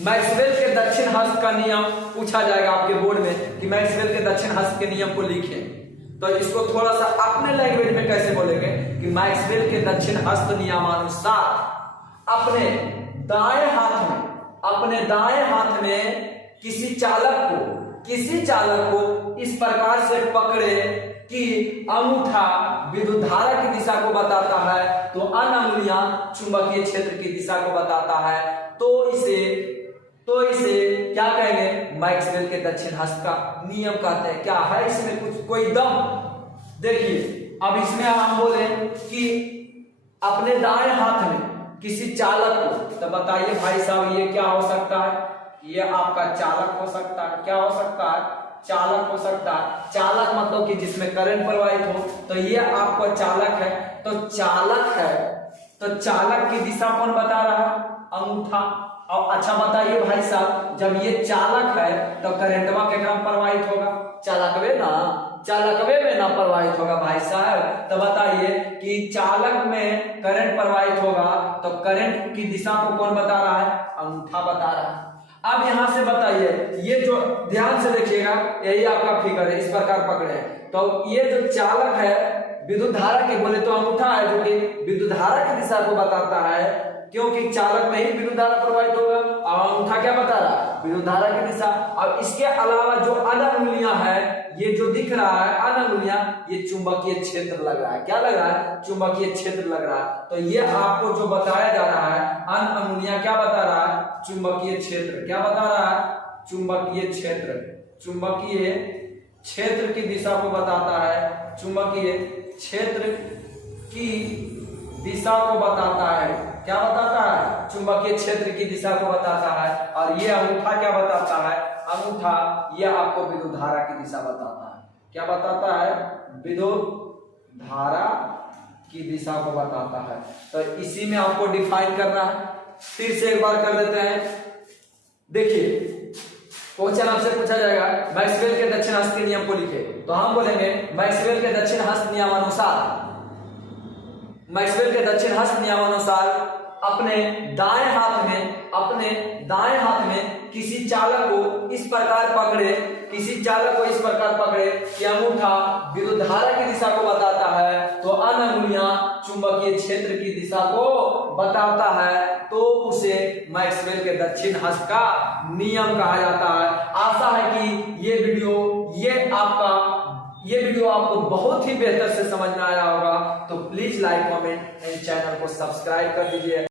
Maxwell के दक्षिण हस्त का नियम पूछा जाएगा आपके बोर्ड में कि मैक्सवेल के दक्षिण हस्त के नियम को लिखें, तो इसको थोड़ा सा अपने लैंग्वेज में कैसे बोलेंगे कि मैक्सवेल के दक्षिण हस्त नियमानुसार अपने दाएं हाथ में किसी चालक को इस प्रकार से पकड़े कि अंगूठा विद्युत धारा की दिशा को बताता है, तो अन्य अंगुलियां चुंबकीय क्षेत्र की दिशा को बताता है, तो इसे क्या कहेंगे, मैक्सवेल के दक्षिण हस्त का नियम कहते हैं। क्या है इसमें कोई दम? देखिए अब इसमें हम बोले कि अपने दाएं हाथ में किसी चालक को, तो बताइए भाई साहब ये क्या हो सकता है? ये आपका चालक हो सकता है। क्या हो सकता है? चालक हो सकता है। चालक मतलब कि जिसमें करंट प्रवाहित हो, तो ये आपका चालक है। तो चालक है, तो चालक की दिशा कौन बता रहा है? अंगूठा। और अच्छा बताइए भाई साहब, जब ये चालक है तो करंटवा के काम प्रवाहित होगा? चालकवे में ना प्रवाहित होगा भाई साहब। तो बताइए कि चालक में करंट प्रवाहित होगा, तो करंट की दिशा को कौन बता रहा है? अंगूठा बता रहा है। अब यहां से बताइए, ये जो ध्यान से देखिएगा, यही आपका फिगर है, इस प्रकार पकड़े, तो ये जो चालक है विद्युत धारा के बोले तो अंगूठा है, जो कि विद्युत धारा की दिशा को बताता है, क्योंकि चालक में ही विद्युत धारा प्रवाहित होगा, और अंगूठा क्या बता रहा है? विद्युत धारा की दिशा। अब इसके अलावा जो अन्य अंगुलियां हैं, ये जो दिख रहा है अन्य अंगुलियां, ये चुंबकीय क्षेत्र लग रहा है। क्या लग रहा है? चुंबकीय क्षेत्र लग रहा है। तो ये आपको जो बताया जा रहा है, अन्य अंगुलियां क्या बता रहा है? चुंबकीय क्षेत्र। क्या बता रहा है? चुंबकीय क्षेत्र। चुंबकीय क्षेत्र की दिशा को बताता है, चुंबकीय क्षेत्र की दिशा को बताता है। क्या बताता है? चुंबकीय क्षेत्र की दिशा को बताता है। और ये अंगूठा क्या बताता है? अंगूठा ये आपको विद्युत धारा की दिशा बताता है। क्या बताता है? विद्युत धारा की दिशा को बताता है। तो इसी में आपको डिफाइन करना है। फिर से एक बार कर देते हैं। देखिए क्वेश्चन आपसे पूछा जाएगा मैक्सवेल के दक्षिण हस्त के नियम को लिखे, तो हम बोलेंगे मैक्सवेल के दक्षिण हस्त नियमानुसार अपने दाएं हाथ में किसी चालक को इस प्रकार पकड़े कि अंगूठा विद्युत धारा की दिशा को बताता है, तो अन्य अंगुलियां चुंबकीय क्षेत्र की दिशा को बताता है, तो उसे मैक्सवेल के दक्षिण हस्त का नियम कहा जाता है। आशा है कि ये वीडियो आपको बहुत ही बेहतर से समझ में आया होगा। तो please like, comment and channel को सब्सक्राइब कर दीजिए।